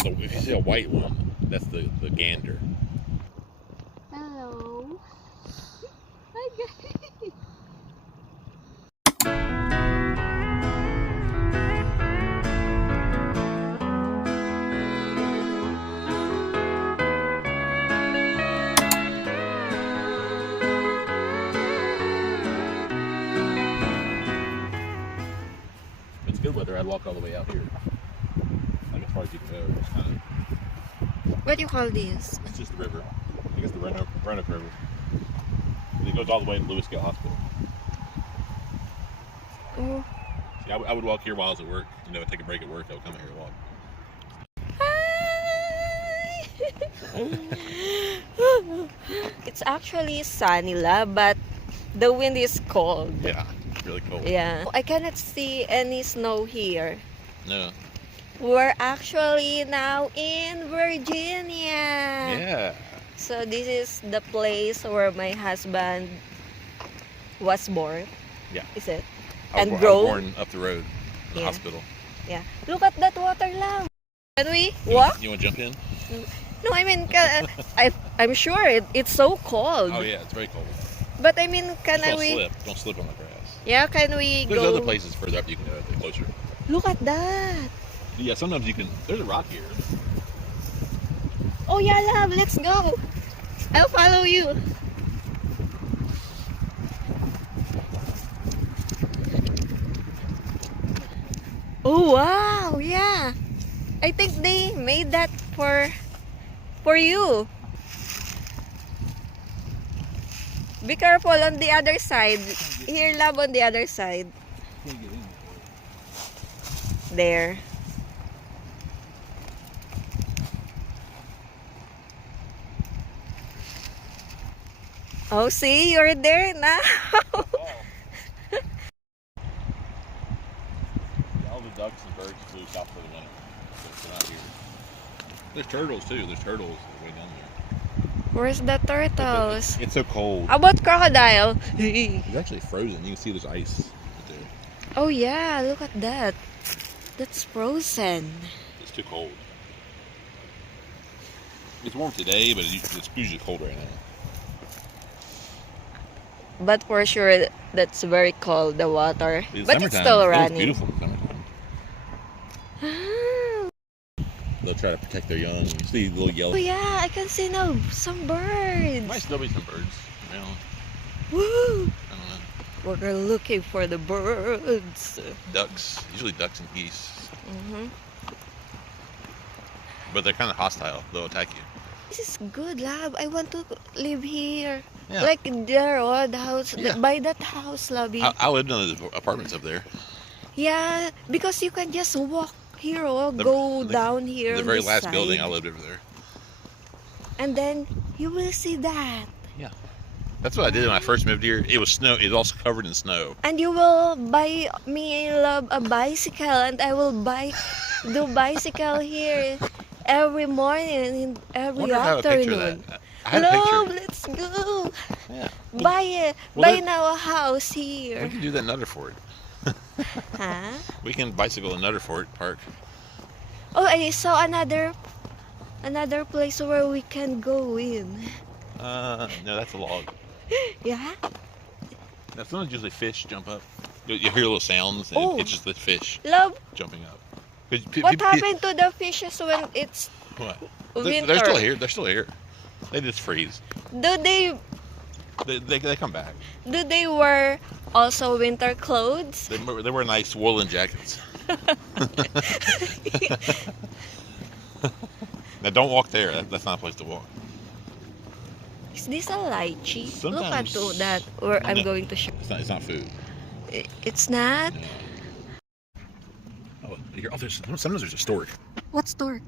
if you see a white one, that's the gander. Hello. Hi guys. If it's good weather, I'd walk all the way out here. Like as far as you can go. It's kind of, What do you call this? it's just the river. I guess the Roanoke River. And it goes all the way to Lewisville Hospital. Oh. See, I would walk here while I was at work. You know, take a break at work. I would come here and walk. Hi. It's actually sunny, love, but the wind is cold. Yeah, it's really cold. Yeah. I cannot see any snow here. No. We're actually now in Virginia. Yeah. So this is the place where my husband was born. Yeah. Is it? I And was grow. born up the road, the Yeah. hospital. Yeah. Look at that water, love. Can we walk? You want to jump in? No, I mean, I'm sure it's so cold. Oh yeah, it's very cold. But I mean, Just can don't we? slip. Don't slip on the grass. Yeah, can we There's go? other places further up you can go. They're closer. Look at that. Yeah, sometimes you can. There's a rock here. Oh yeah, love. Let's go. I'll follow you. Oh wow, yeah. I think they made that for you. Be careful on the other side. Here, love, on the other side. There. Oh, see, you're there now. All the ducks and birds flew south for the winter. So they're not here. There's turtles too. There's turtles way down there. Where's the turtles? It's so cold. How about crocodile? It's actually frozen. You can see there's ice right there. Oh yeah, look at that. That's frozen. It's too cold. It's warm today, but it's usually cold right now. But for sure, that's very cold, the water. It's But it's summertime. still It looks running. beautiful in the summertime. They'll try to protect their young. You see little Oh yellow. yeah, I can see now some birds. Might still be some birds around. Woo! I don't know. We're looking for the birds. Ducks. Usually ducks and geese. Mm-hmm. But they're kind of hostile. They'll attack you. This is good, love. I want to live here. Yeah. Like there, oh, the house. Yeah. By that house, lovey. I lived in the apartments up there. Yeah, because you can just walk here or The- go the- down here. The on very this last side. building, I lived over there. And then you will see that. That's what I did when I first moved here. It was snow. It was also covered in snow. And you will buy me, love, a bicycle, and I will do bicycle here every morning, I every wonder if I have a picture of afternoon. that. I had a Love, picture. let's go. Yeah. Buy it. well, Buy that- now a house We here. can do that in Nutterford. Huh? We can bicycle in Nutterford Park. Oh, I saw another place where we can go in. No, that's a log. Yeah? Now, sometimes usually fish jump up. You hear little sounds, and Oh. it's just the fish Love, jumping up. what happened to the fishes when it's What? winter? They're still here. They're still here. They just freeze. Do they They come back. wear also winter clothes? They wear nice woolen jackets. Now don't walk there. That's not a place to walk. Is this a lychee? Look at Sometimes- that where I'm No. going to show. It's not food. It's not? No. Oh, sometimes there's a stork. What stork?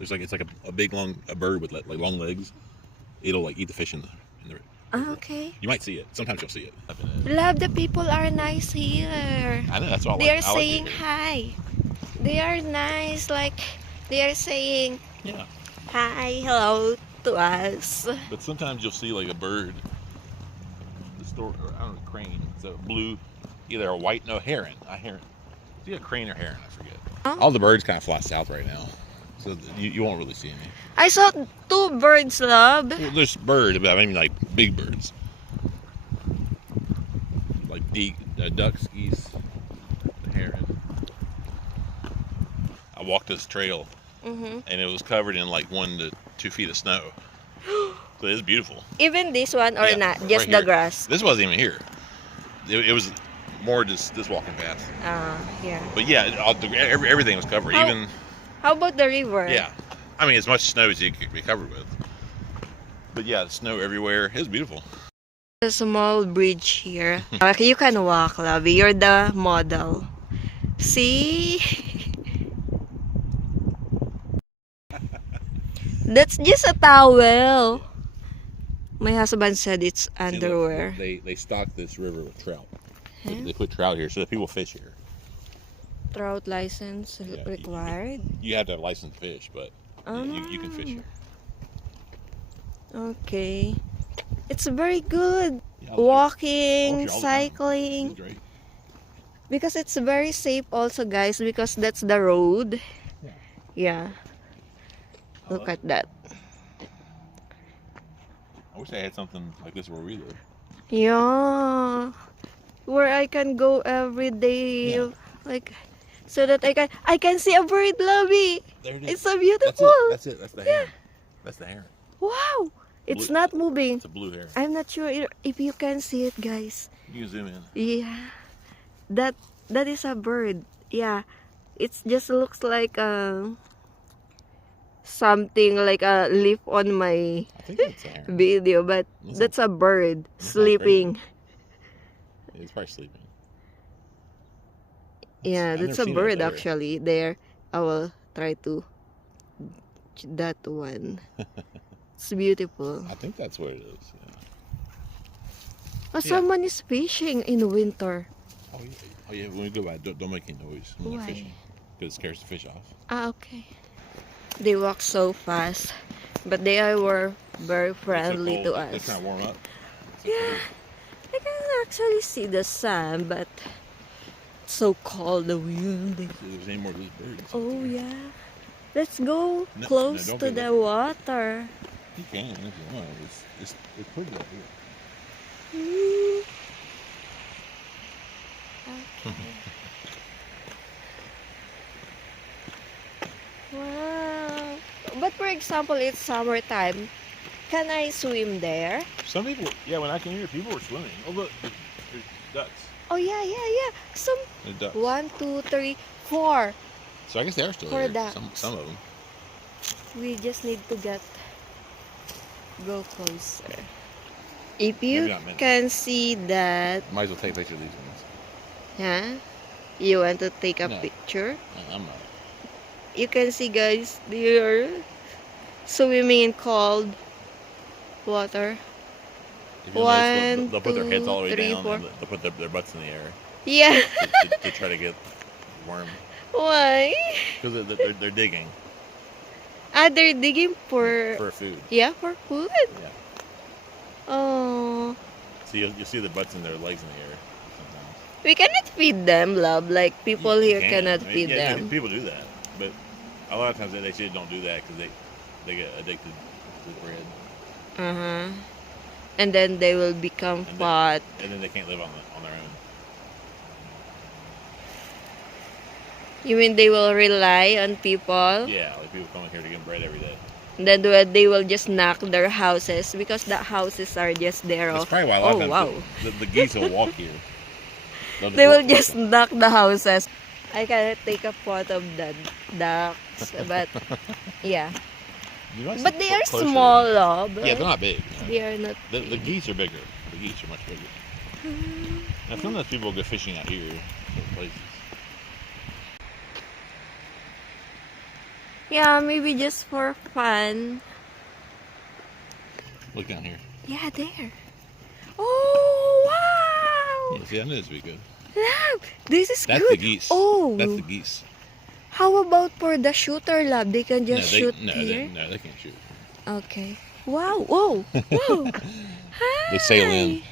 It's like a big a bird with like long legs. It'll like eat the fish in the. Okay. You might see it. Sometimes you'll see it. Up in it. Love, the people are nice here. I know that's all. They are I like it saying here. hi. They are nice, like they are saying Yeah. hi, hello to us. But sometimes you'll see like a bird. The stork, or I don't know, crane. It's a blue, either a heron. A heron. See a crane or heron, I forget. Oh. All the birds kind of fly south right now. So you won't really see any. I saw two birds, love. Well, there's birds, but I mean like big birds. Like ducks, geese, heron. I walked this trail Mm-hmm. and it was covered in like 1 to 2 feet of snow. So it's beautiful. Even this one or Yeah, not? right Just the here. grass. This wasn't even here. It was more just this walking path. Yeah. But yeah, everything was covered. How- Even How about the river? yeah, I mean as much snow as you could be covered with. But yeah, snow everywhere. It was beautiful. A small bridge here. You can walk, Lovey. You're the model. See? That's just a towel. My husband said it's See, look, underwear. they stock this river with trout. Huh? They put trout here so that people fish here. Trout license Yeah, required. You have to have licensed fish, but you can fish here. Okay. It's very good. Yeah, Walking, It's cycling. great. Because it's very safe also, guys, because that's the road. Yeah. Yeah. Look at that. I wish I had something like this where we live. Yeah. Where I can go every day. Yeah. Like, so that I can see a bird, Lovey. There it It's so beautiful. That's it. That's the heron. That's the heron. Wow. It's Blue- not moving. It's a blue heron. I'm not sure if you can see it, guys. You can zoom in. Yeah. That is a bird. Yeah. It just looks like something like a leaf on my I think it's a heron. video, but It's that's a bird That sounds sleeping. It's probably sleeping. Yeah, I've that's never a seen that bird there. actually. There, I will try to that one. It's beautiful. I think that's what it is. Yeah. Oh, someone is fishing in winter. Oh yeah. Oh yeah. When we go by, don't make any noise when Why? they're fishing, because it scares the fish off. Okay. They walk so fast, but they were very friendly to They're us. trying to warm up. Yeah, I can actually see the sun, but it's so cold, the wind. See if there's any more of these birds. Oh yeah. Let's go No, close don't to be the like- water. You can if you want. It's pretty up here. Mm. Okay. Wow. But for example, it's summertime. Can I swim there? Some people, yeah. When I came here, people were swimming. Oh look, there's ducks. Oh yeah, yeah, yeah. Some There's ducks. 1, 2, 3, 4. So I guess they are still For here. ducks. Some of them. We just need to go closer. If Maybe you not many. can see that, Might as well take a picture of these ones. huh? You want to take a No. picture? I'm not. You can see, guys, they are swimming in cold water. If you notice, One, they'll put their heads all the way 2, 3, down 4. and they'll put their butts in the air Yeah. to try to get worm. Why? Because they're digging Ah, they're digging for food. yeah, for food. Yeah. Oh, So you'll see the butts and their legs in the air sometimes. we cannot feed them, love. Like people You here can. cannot I mean, feed yeah, them. People do that, but a lot of times they say don't do that because they get addicted to bread, And then they will become And fat. and then they can't live on their own. You mean they will rely on people? Yeah, like people coming here to get bread every day. Then they will just knock their houses because the houses are just there. That's Oh, probably why a lot of oh times wow. the geese will walk here. They'll They will walk just here. knock the houses. I cannot take a photo of the ducks, but yeah. You might But see they are closer. small, love. Yeah, they're not big. They are not. The geese are bigger. The geese are much bigger. Now sometimes people go fishing out here, certain places. Yeah, maybe just for fun. Look down here. Yeah, there. Oh wow! Yeah, see, I knew this would be good. Love, this is That's good. the geese. Oh, That's the geese. how about for the shooter, love? They can just shoot no, here. they can't shoot. Okay. Wow! Whoa! Whoa! Hi. They sail in.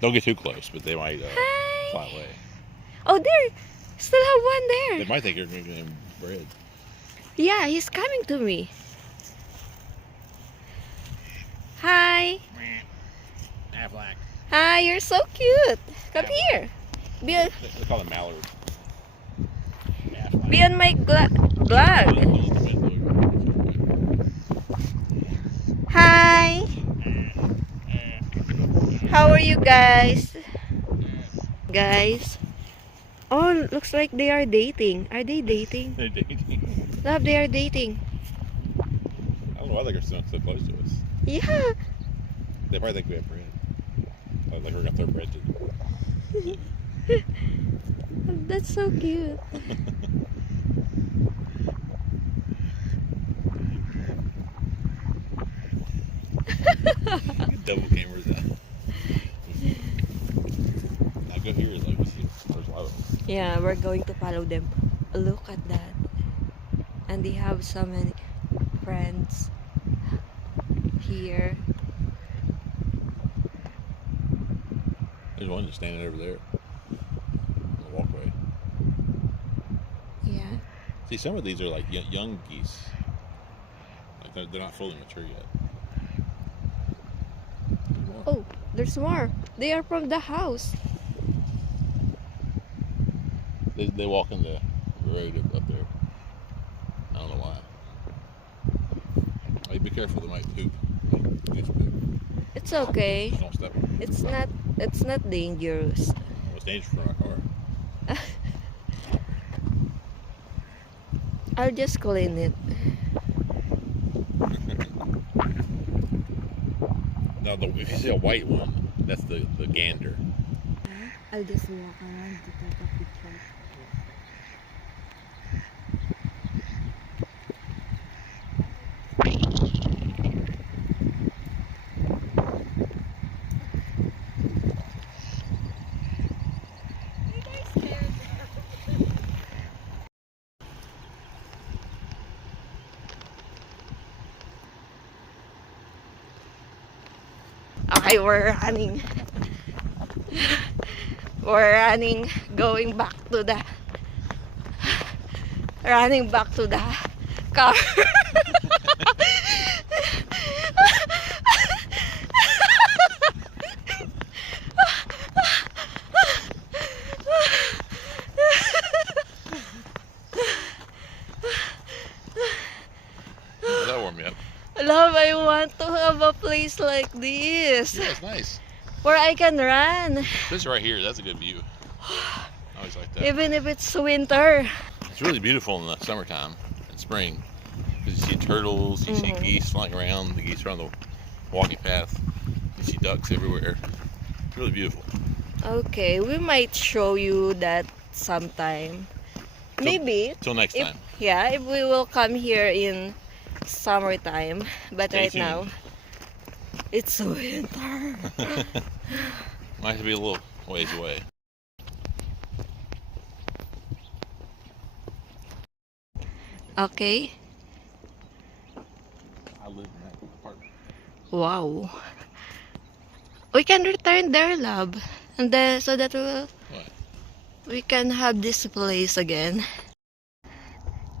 Don't get too close, but they might Hi. fly away. Oh, there. Still have one They there. might think you're giving them bread. Yeah, he's coming to me. Hi. Aflac. Hi, you're so cute. Come here. Be on, They call them mallards. be on my vlog. Hi. How are you guys? Guys. Oh, looks like they are dating. Are they dating? They're dating. Love, they are dating. I don't know why they're so close to us. Yeah. They probably think we have bread. Like we're gonna throw bread to them. That's so cute. Double cameras out. Now go here, like you see, there's a lot of them. Yeah, we're going to follow them. Look at that. And they have so many friends here. There's one just standing over there on the walkway. Yeah. See, some of these are like young geese. Like they're not fully mature yet. Oh, there's more. They are from the house. They walk in the road up there. I don't know why. Hey, be careful, they might poop. Just poop. It's okay. Don't step on it. It's not dangerous. It's dangerous for our car. I'll just clean it. Now, if you see a white one, that's the gander. I'll just walk around to take a picture. Okay, we're running. We're running, going back to the car. That warm me up. Love, I want to have a place like this Yeah, it's nice. where I can run, This right here, that's a good view. I always like that. even if it's winter. It's really beautiful in the summertime and spring. Because you see turtles, you see geese flying around, the geese are on the walking path. You see ducks everywhere. It's really beautiful. Okay, we might show you that sometime. Maybe. Till next If, time. yeah, if we will come here in summertime. But Stay right tuned. now, it's winter. Might have to be a little ways away. Okay. I live in that apartment. Wow. We can return there, love. And then, so that What? we can have this place again.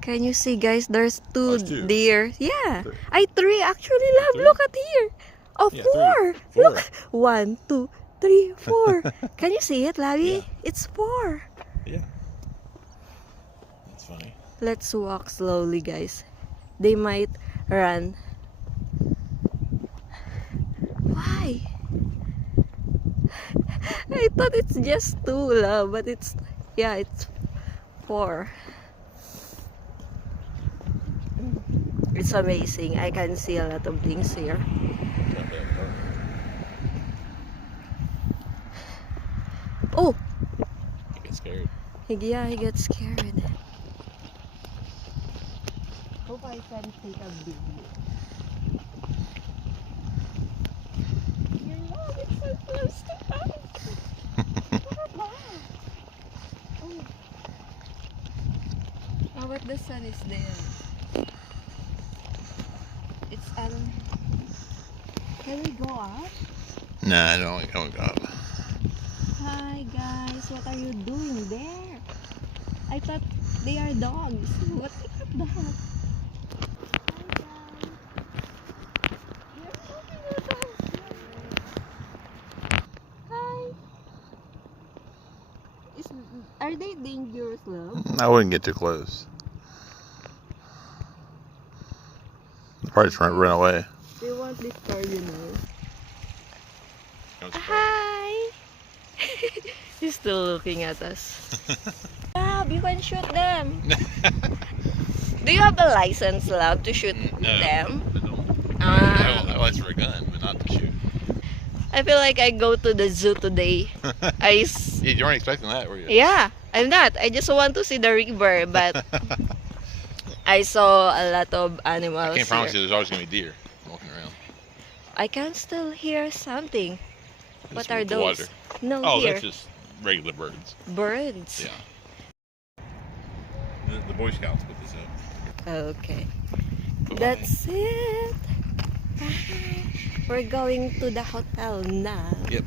Can you see, guys? There's two There's two. deer. Yeah. Three. Three actually, love. Three? Look at here. Oh, Yeah, four. Four. Look. 1, 2, 3, 4. Can you see it, Lavi? Yeah. It's 4. Yeah. That's funny. Let's walk slowly, guys. They might run. Why? I thought it's just 2, love, but it's 4. It's amazing. I can see a lot of things here. Oh, I get scared. yeah, he gets scared. Hope I can take a video. Your love is so close to us. Oh. Oh, but the sun is there. It's can we go up? Nah, I don't go up. Hi guys, what are you doing there? I thought they are dogs. What is that? they dangerous, love? I wouldn't get too close. They'll probably just run away. They want this car, you know. Comes the car. Hi! He's still looking at us. Love, you can shoot them. Do you have a license, love, to shoot No, them? I don't. Ah. I have a license for a gun, but not to shoot. I feel like I go to the zoo today. You weren't expecting that, were you? Yeah, I'm not. I just want to see the river, but I saw a lot of animals I can't promise here. you there's always going to be deer walking around. I can still hear something. What Just are with the those? water. No, Oh, here. that's just regular birds. Birds. Yeah. The Boy Scouts put this up. Okay. Bye-bye. That's it. Bye. We're going to the hotel now. Yep.